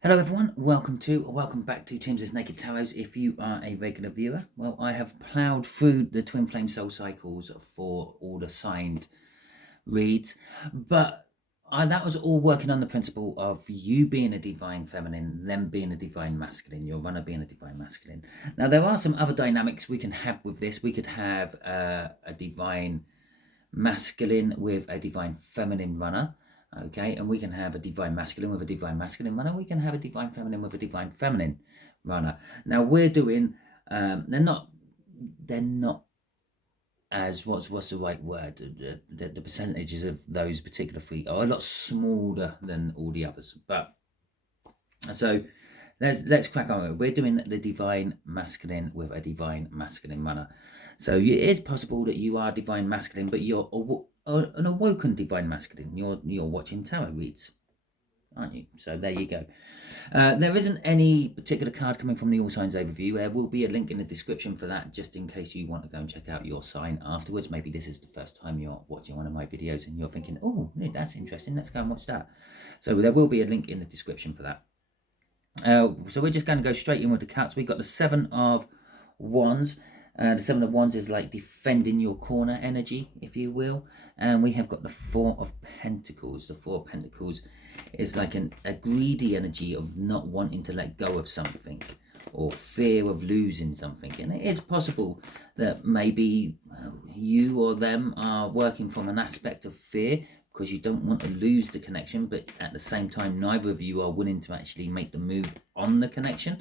Hello everyone, welcome back to Timsy Naked Tarot. If you are a regular viewer, well, I have ploughed through the Twin Flame Soul Cycles for all the signed reads, but that was all working on the principle of you being a divine feminine, them being a divine masculine, your runner being a divine masculine. Now, there are some other dynamics we can have with this. We could have a divine masculine with a divine feminine runner. Okay, and we can have a divine masculine with a divine masculine runner. We can have a divine feminine with a divine feminine runner. Now we're doing they're not as what's the right word, the percentages of those particular three are a lot smaller than all the others. But so let's crack on. We're doing the divine masculine with a divine masculine runner. So it is possible that you are divine masculine, but you're an awoken divine masculine. You're watching tarot reads, aren't you? So there you go. There isn't any particular card coming from the All Signs overview. There will be a link in the description for that, just in case you want to go and check out your sign afterwards. Maybe this is the first time you're watching one of my videos and you're thinking, oh, that's interesting. Let's go and watch that. So there will be a link in the description for that. So we're just going to go straight in with the cards. We've got the Seven of Wands. The Seven of Wands is like defending your corner energy, if you will. And we have got the Four of Pentacles. The Four of Pentacles is like a greedy energy of not wanting to let go of something or fear of losing something. And it is possible that maybe you or them are working from an aspect of fear because you don't want to lose the connection, but at the same time, neither of you are willing to actually make the move on the connection.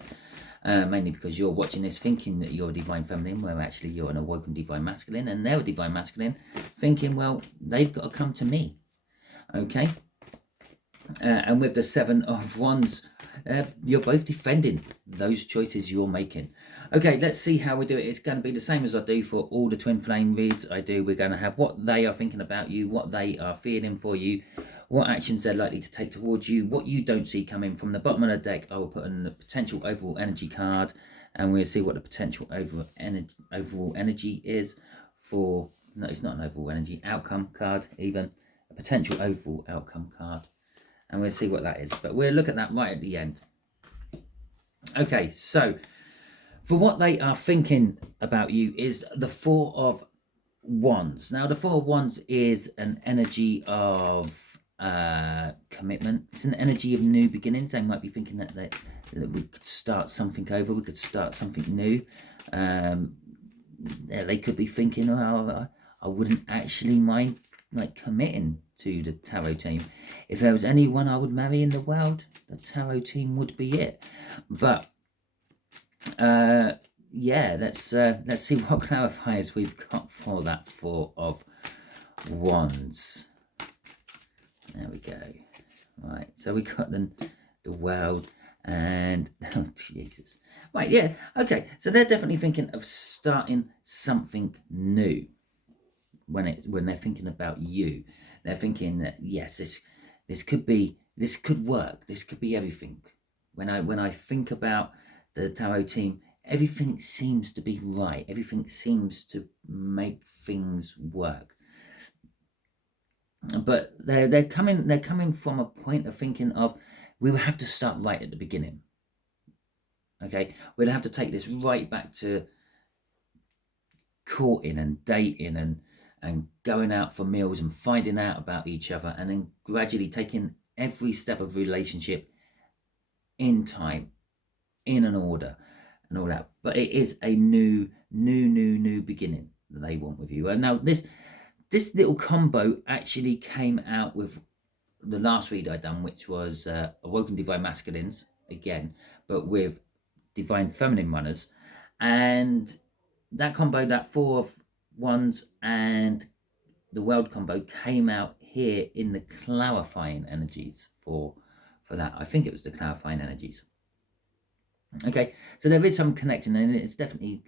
Mainly because you're watching this thinking that you're a divine feminine, where actually you're an awoken divine masculine, and they're a divine masculine thinking, well, they've got to come to me. Okay? And with the Seven of Wands, you're both defending those choices you're making. Okay, let's see how we do it. It's going to be the same as I do for all the Twin Flame reads I do. We're going to have what they are thinking about you, what they are feeling for you, what actions they're likely to take towards you, what you don't see coming. From the bottom of the deck, I will put in the potential overall energy card, and we'll see what the potential overall energy is for... No, it's not an overall energy. Outcome card, even. A potential overall outcome card. And we'll see what that is. But we'll look at that right at the end. Okay, so for what they are thinking about you is the Four of Wands. Now, the Four of Wands is an energy of commitment. It's an energy of new beginnings. They might be thinking that we could start something over. We could start something new. They could be thinking, oh, I wouldn't actually mind like committing to the tarot team. If there was anyone I would marry in the world, the tarot team would be it. But yeah, let's see what clarifiers we've got for that Four of Wands. There we go. Right, so we got the world and oh Jesus. Right, yeah, okay. So they're definitely thinking of starting something new. When they're thinking about you, they're thinking that yes, this could work. This could be everything. When I think about the tarot team, everything seems to be right. Everything seems to make things work. But they're coming from a point of thinking of, we will have to start right at the beginning. Okay, we'll have to take this right back to courting and dating and going out for meals and finding out about each other, and then gradually taking every step of relationship in time, in an order, and all that. But it is a new beginning that they want with you. And now this little combo actually came out with the last read I done, which was Awoken Divine Masculines again, but with Divine Feminine runners. And that combo, that Four of Wands and the World combo, came out here in the clarifying energies for that. I think it was the clarifying energies. Okay, so there is some connection, and it's definitely,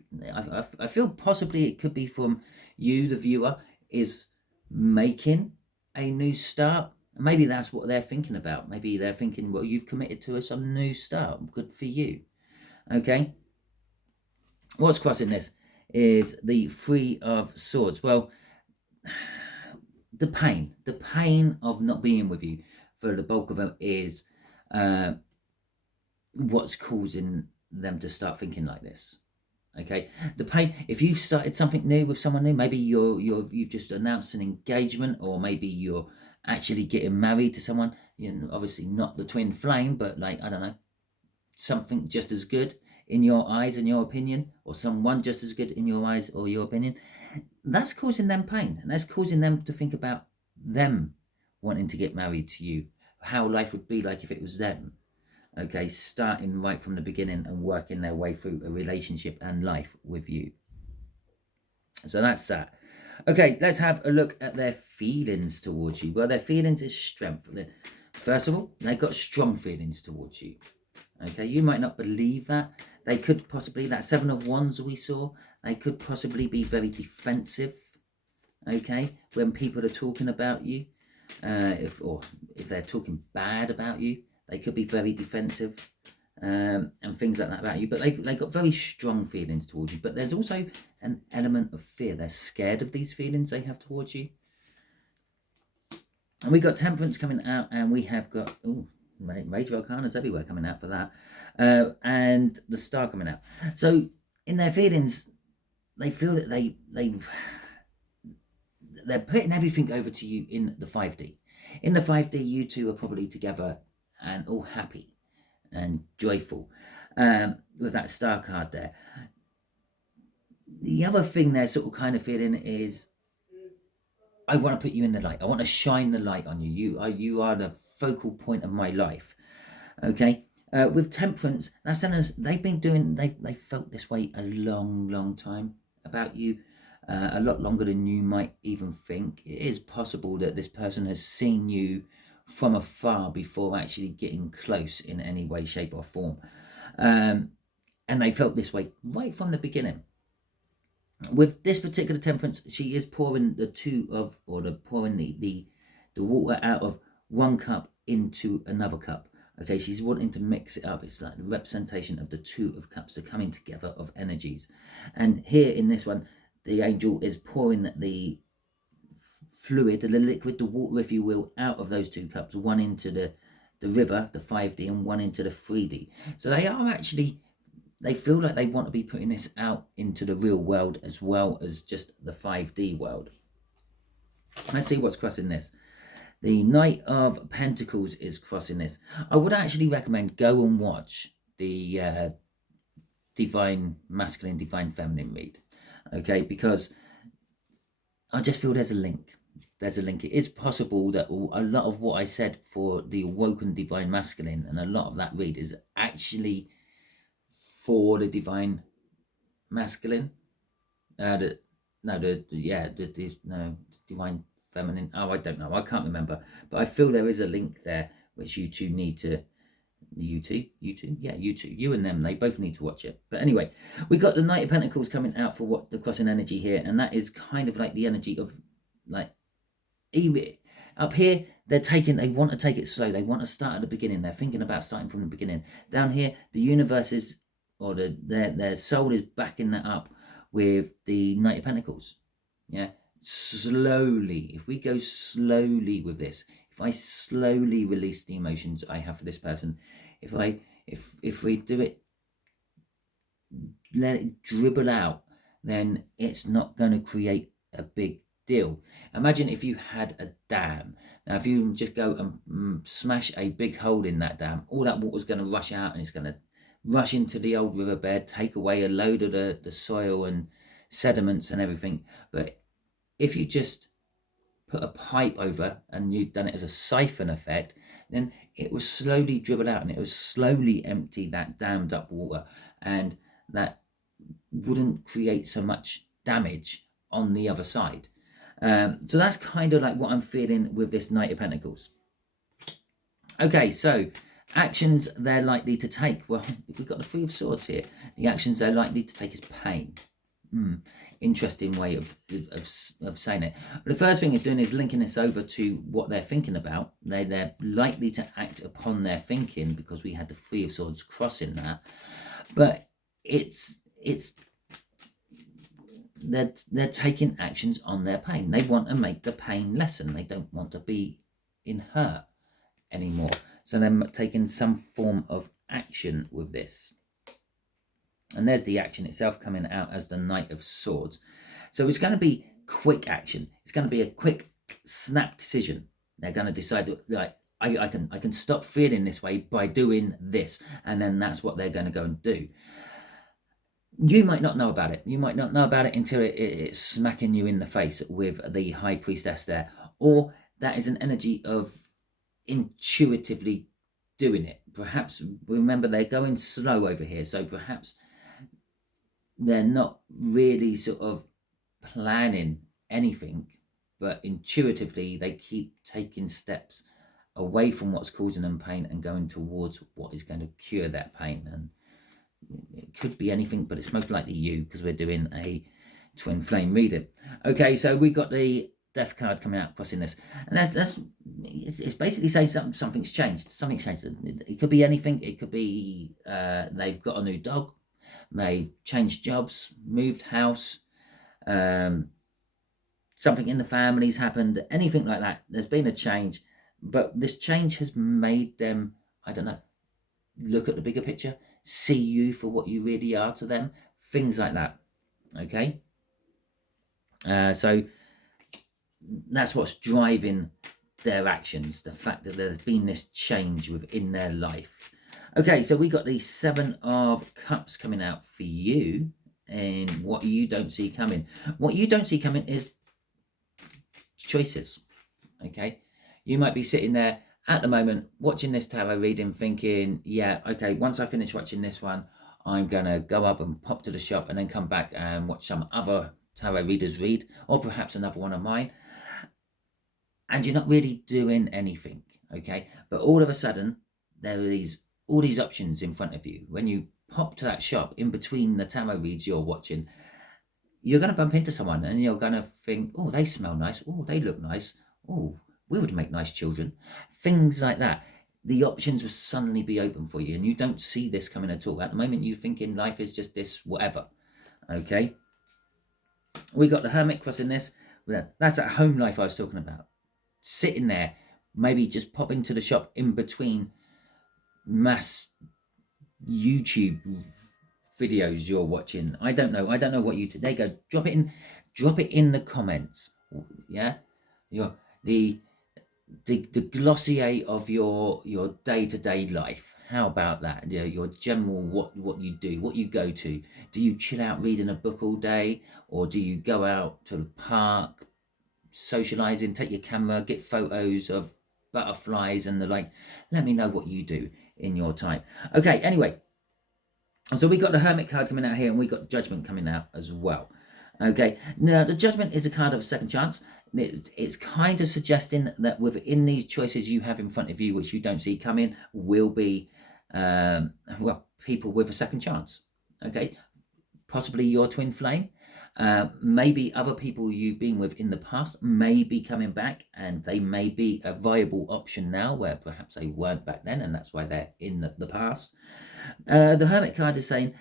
I feel possibly it could be from you, the viewer, is making a new start. Maybe that's what they're thinking about. Maybe they're thinking, well, you've committed to us on a new start. Good for you. Okay. What's crossing this is the Three of Swords. Well, the pain of not being with you for the bulk of it is what's causing them to start thinking like this. Okay, the pain. If you've started something new with someone new, maybe you've just announced an engagement, or maybe you're actually getting married to someone. You know, obviously not the twin flame, but like, I don't know, something just as good in your eyes and your opinion, or someone just as good in your eyes or your opinion. That's causing them pain, and that's causing them to think about them wanting to get married to you, how life would be like if it was them. Okay, starting right from the beginning and working their way through a relationship and life with you. So that's that. Okay, let's have a look at their feelings towards you. Well, their feelings is strength. First of all, they've got strong feelings towards you. Okay, you might not believe that. They could possibly, that Seven of Wands we saw, they could possibly be very defensive. Okay, when people are talking about you, if they're talking bad about you, they could be very defensive, and things like that about you. But they've got very strong feelings towards you. But there's also an element of fear. They're scared of these feelings they have towards you. And we got Temperance coming out, and we have got Major Arcanas everywhere coming out for that, and the Star coming out. So in their feelings, they feel that they're putting everything over to you in the 5D. In the 5D, you two are probably together and all happy and joyful, with that Star card there. The other thing they're sort of kind of feeling is, I want to put you in the light. I want to shine the light on you. You are the focal point of my life. Okay. With Temperance, that's they've been doing. They felt this way a long time about you, a lot longer than you might even think. It is possible that this person has seen you from afar before actually getting close in any way, shape, or form, and they felt this way right from the beginning. With this particular Temperance, she is pouring the water out of one cup into another cup. Okay, she's wanting to mix it up. It's like the representation of the two of cups, the coming together of energies. And here in this one, the angel is pouring the fluid, the liquid, the water, if you will, out of those two cups, one into the river, the 5D, and one into the 3D. So they feel like they want to be putting this out into the real world as well as just the 5D world. Let's see what's crossing this. The Knight of Pentacles is crossing this. I would actually recommend go and watch the Divine Masculine, Divine Feminine read. Okay, because I just feel there's a link. There's a link. It is possible that a lot of what I said for the Awoken Divine Masculine, and a lot of that read, is actually for the Divine Masculine. Divine Feminine. Oh, I don't know. I can't remember. But I feel there is a link there which you two need to. You two? Yeah, you two. You and them, they both need to watch it. But anyway, we got the Knight of Pentacles coming out for what the crossing energy here, and that is kind of like the energy of, like, up here, they want to take it slow. They want to start at the beginning. They're thinking about starting from the beginning. Down here, the universe is, or their soul is backing that up with the Knight of Pentacles. Yeah, slowly. If we go slowly with this, if I slowly release the emotions I have for this person, if we do it, let it dribble out, then it's not going to create a big deal. Imagine if you had a dam. Now, if you just go and smash a big hole in that dam, all that water's going to rush out, and it's going to rush into the old riverbed, take away a load of the soil and sediments and everything. But if you just put a pipe over and you've done it as a siphon effect, then it will slowly dribble out, and it will slowly empty that dammed up water, and that wouldn't create so much damage on the other side. So that's kind of like what I'm feeling with this Knight of Pentacles. Okay, so actions they're likely to take. Well, we've got the Three of Swords here. The actions they're likely to take is pain. Interesting way of saying it. But the first thing it's doing is linking this over to what they're thinking about. They're likely to act upon their thinking, because we had the Three of Swords crossing that. But they're taking actions on their pain. They want to make the pain lessen. They don't want to be in hurt anymore. So they're taking some form of action with this. And there's the action itself coming out as the Knight of Swords. So it's going to be quick action. It's going to be a quick snap decision. They're going to decide, like, I can stop feeling this way by doing this, and then that's what they're going to go and do. You might not know about it. You might not know about it until it's smacking you in the face with the High Priestess there, or that is an energy of intuitively doing it. Perhaps, remember, they're going slow over here, so perhaps they're not really sort of planning anything, but intuitively they keep taking steps away from what's causing them pain and going towards what is going to cure that pain. And it could be anything, but it's most likely you, because we're doing a twin flame reading. Okay, so we got the Death card coming out crossing this, and it's basically saying something's changed. Something's changed. It could be anything. It could be they've got a new dog, they've changed jobs, moved house, something in the family's happened, anything like that. There's been a change, but this change has made them, I don't know, look at the bigger picture, see you for what you really are to them, things like that. Okay, so that's what's driving their actions, the fact that there's been this change within their life. Okay, so we got the Seven of Cups coming out for you, and what you don't see coming. What you don't see coming is choices. Okay, you might be sitting there at the moment watching this tarot reading thinking, yeah, okay, once I finish watching this one, I'm gonna go up and pop to the shop and then come back and watch some other tarot readers read, or perhaps another one of mine, and you're not really doing anything. Okay, but all of a sudden there are all these options in front of you. When you pop to that shop, in between the tarot reads you're watching, you're going to bump into someone and you're going to think, oh, they smell nice, oh, they look nice, oh, we would make nice children, things like that. The options will suddenly be open for you, and you don't see this coming at all. At the moment you're thinking life is just this whatever. Okay, we got the Hermit crossing this. That's that home life I was talking about, sitting there, maybe just pop into the shop in between mass YouTube videos you're watching. I don't know what you do. There you go. Drop it in the comments. Yeah, the glossier of your day-to-day life. How about that? Your general what you do, what you go to. Do you chill out reading a book all day, or do you go out to the park, socializing, take your camera, get photos of butterflies and the like? Let me know what you do in your time. Okay, anyway, so we got the Hermit card coming out here, and we got Judgment coming out as well. Okay, now the Judgment is a card of a second chance. It's kind of suggesting that within these choices you have in front of you, which you don't see coming, will be well, people with a second chance. Okay, possibly your twin flame, maybe other people you've been with in the past may be coming back, and they may be a viable option now where perhaps they weren't back then, and that's why they're in the past. The Hermit card is saying,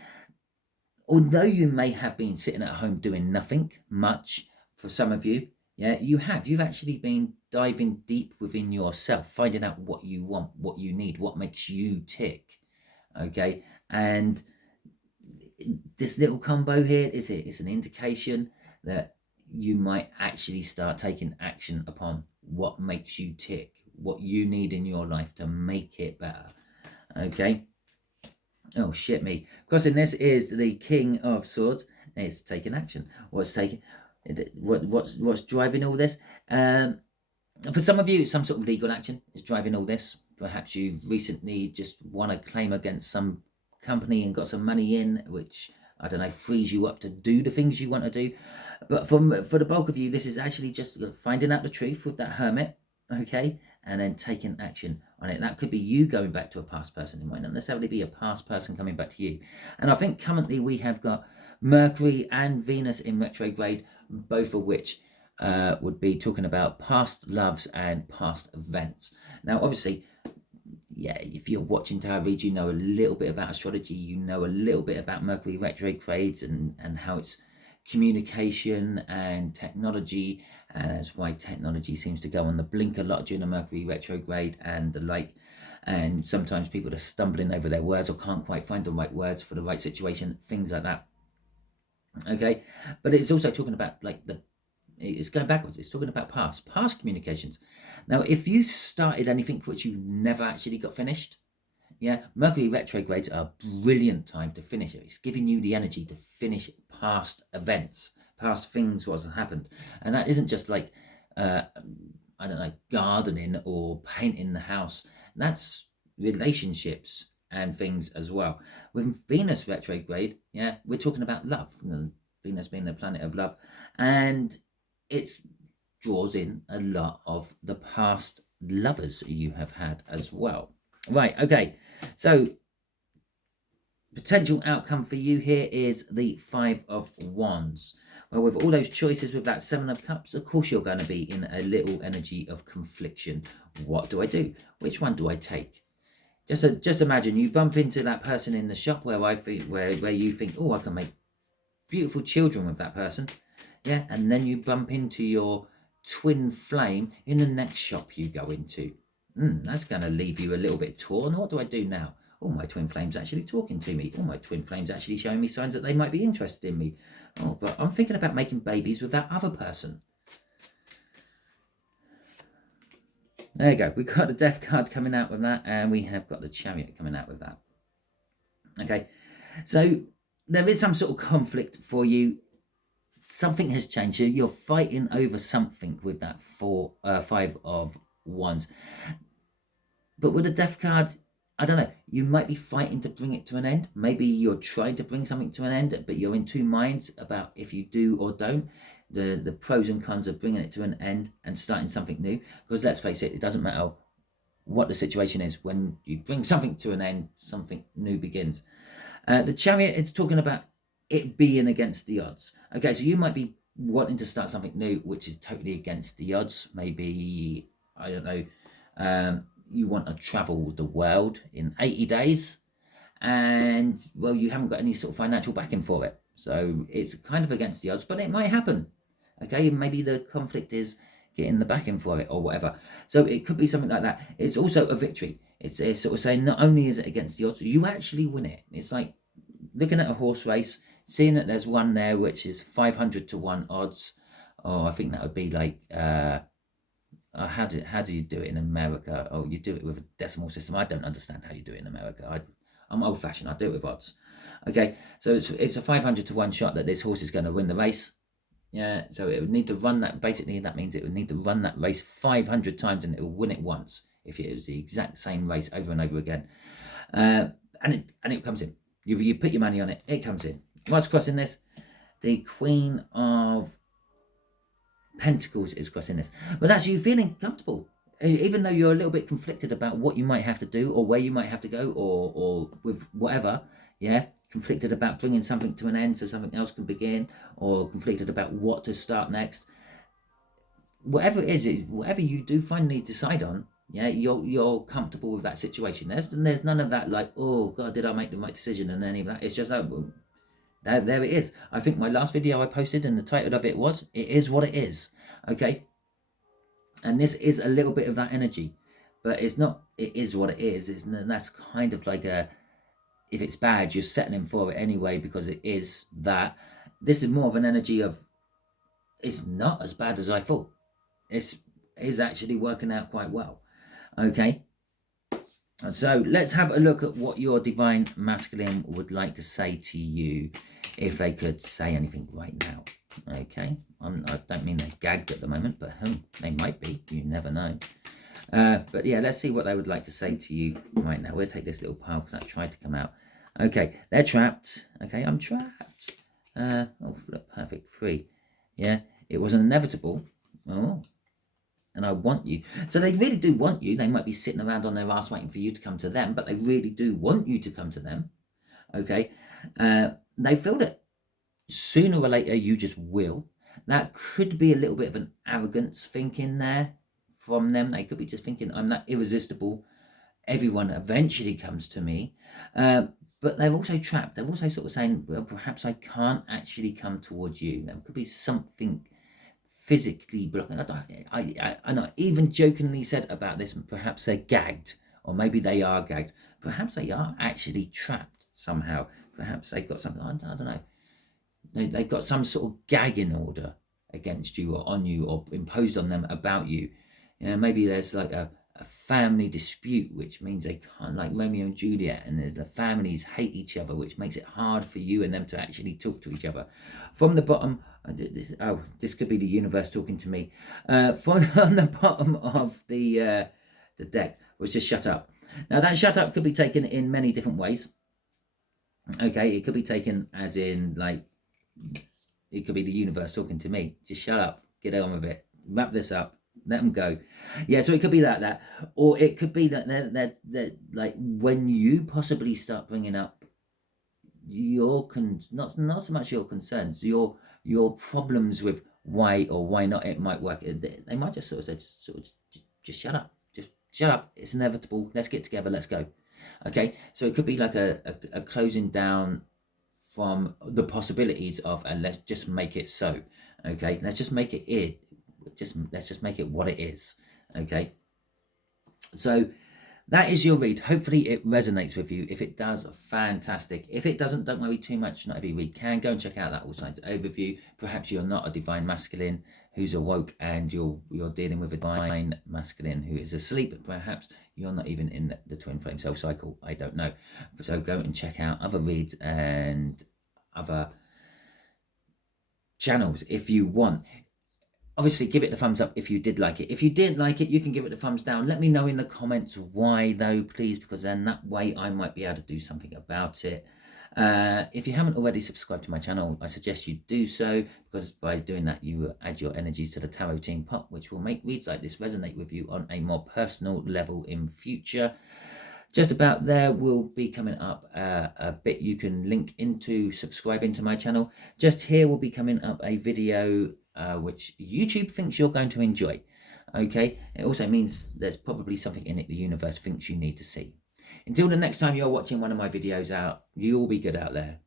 although you may have been sitting at home doing nothing much, for some of you, yeah, you've actually been diving deep within yourself, finding out what you want, what you need, what makes you tick. Okay, and this little combo here is an indication that you might actually start taking action upon what makes you tick, what you need in your life to make it better. Okay. Oh shit me. Crossing this is the King of Swords. It's taking action. What's driving all this? For some of you, some sort of legal action is driving all this. Perhaps you've recently just won a claim against some company and got some money in, which, I don't know, frees you up to do the things you want to do. But for the bulk of you, this is actually just finding out the truth with that Hermit, okay, and then taking action on it. That could be you going back to a past person. It might not necessarily be a past person coming back to you. And I think currently we have got Mercury and Venus in retrograde, both of which would be talking about past loves and past events. Now, obviously, yeah, if you're watching tarot reads, you know a little bit about astrology, you know a little bit about Mercury retrogrades and how it's communication and technology, and that's why technology seems to go on the blink a lot during the Mercury retrograde and the like. and sometimes people are stumbling over their words or can't quite find the right words for the right situation, things like that. Okay, but it's also talking about like it's going backwards. It's talking about past communications. Now, if you've started anything which you never actually got finished, yeah, Mercury retrogrades are a brilliant time to finish it. It's giving you the energy to finish past events, past things what has happened. And that isn't just like, I don't know, gardening or painting the house. That's relationships and things as well. With Venus retrograde, yeah, we're talking about love. Venus being the planet of love. And it draws in a lot of the past lovers you have had as well. Right, okay. So potential outcome for you here is the Five of Wands. Well, with all those choices with that Seven of Cups, of course you're going to be in a little energy of confliction. What do I do? Which one do I take? Just imagine you bump into that person in the shop where you think, oh, I can make beautiful children with that person. Yeah, and then you bump into your twin flame in the next shop you go into. That's going to leave you a little bit torn. What do I do now? Oh, my twin flame's actually talking to me. Oh, my twin flame's actually showing me signs that they might be interested in me. Oh, but I'm thinking about making babies with that other person. There you go. We've got the Death card coming out with that, and we have got the Chariot coming out with that. Okay, so there is some sort of conflict for you. Something has changed. You're fighting over something with that Five of Wands. But with the Death card, I don't know, you might be fighting to bring it to an end. Maybe you're trying to bring something to an end, but you're in two minds about if you do or don't. The pros and cons of bringing it to an end and starting something new. Because let's face it, it doesn't matter what the situation is. When you bring something to an end, something new begins. The Chariot, it's talking about it being against the odds. Okay, so you might be wanting to start something new, which is totally against the odds. Maybe, I don't know, you want to travel the world in 80 days and, well, you haven't got any sort of financial backing for it. So it's kind of against the odds, but it might happen. Okay, maybe the conflict is getting the backing for it or whatever. So it could be something like that. It's also a victory. It's sort of saying not only is it against the odds, you actually win it. It's like looking at a horse race, seeing that there's one there which is 500 to 1 odds. Oh, I think that would be like... how do you do it in America? Oh, you do it with a decimal system. I don't understand how you do it in America. I'm old-fashioned. I do it with odds. Okay, so it's a 500 to 1 shot that this horse is going to win the race. Yeah, so it would need to run that. Basically, that means it would need to run that race 500 times and it will win it once if it was the exact same race over and over again. And it comes in. You put your money on it. It comes in. What's crossing this? The Queen of Pentacles is crossing this, but that's you feeling comfortable, even though you're a little bit conflicted about what you might have to do or where you might have to go or with whatever. Yeah, conflicted about bringing something to an end so something else can begin, or conflicted about what to start next. Whatever it is, whatever you do finally decide on, yeah, you're comfortable with that situation. There's none of that like, oh God, did I make the right decision and any of that. It's just that. There it is. I think my last video I posted and the title of it was, it is what it is. Okay. And this is a little bit of that energy, but it's not, it is what it is. That's kind of like if it's bad, you're settling for it anyway, because it is that. This is more of an energy of, it's not as bad as I thought. It's actually working out quite well. Okay. So let's have a look at what your Divine Masculine would like to say to you, if they could say anything right now. Okay, I don't mean they're gagged at the moment, but they might be. You never know. But yeah, let's see what they would like to say to you right now. We'll take this little pile because that tried to come out. Okay, they're trapped. Okay, I'm trapped. Oh, look, perfect. 3. Yeah, it was inevitable. Oh. And I want you. So they really do want you. They might be sitting around on their ass waiting for you to come to them, but they really do want you to come to them. Okay. They feel that sooner or later you just will. That could be a little bit of an arrogance thinking there from them. They could be just thinking, I'm that irresistible. Everyone eventually comes to me. But they're also trapped. They're also sort of saying, well, perhaps I can't actually come towards you. There could be something physically blocking. I even jokingly said about this, perhaps they're gagged or maybe they are gagged. Perhaps they are actually trapped somehow. Perhaps they've got something, I don't know. They've got some sort of gagging order against you or on you or imposed on them about you. You know, maybe there's like a family dispute, which means they can't, like Romeo and Juliet, and the families hate each other, which makes it hard for you and them to actually talk to each other. From the bottom, this could be the universe talking to me. From on the bottom of the deck was just shut up. Now that shut up could be taken in many different ways. Okay, it could be taken as in like, it could be the universe talking to me. Just shut up, get on with it, wrap this up, let them go. Yeah, so it could be that, or it could be that they're like, when you possibly start bringing up your not so much your concerns, your problems with why or why not it might work, they might just sort of say, just shut up, just shut up, it's inevitable, let's get together, let's go. Okay, so it could be like a closing down from the possibilities of, and let's just make it so. Okay, let's just make it let's just make it what it is. Okay, so that is your read. Hopefully it resonates with you. If it does, fantastic. If it doesn't, don't worry too much. Not every read can. Go and check out that All Signs overview. Perhaps you're not a divine masculine who's awoke and you're dealing with a divine masculine who is asleep. Perhaps you're not even in the twin flame soul cycle. I don't know. So go and check out other reads and other channels if you want. Obviously, give it the thumbs up if you did like it. If you didn't like it, you can give it the thumbs down. Let me know in the comments why, though, please, because then that way I might be able to do something about it. If you haven't already subscribed to my channel, I suggest you do so, because by doing that, you will add your energies to the tarot team pot, which will make reads like this resonate with you on a more personal level in future. Just about there will be coming up a bit you can link into subscribing to my channel. Just here will be coming up a video which YouTube thinks you're going to enjoy. Okay, it also means there's probably something in it the universe thinks you need to see. Until the next time you're watching one of my videos out, you all be good out there.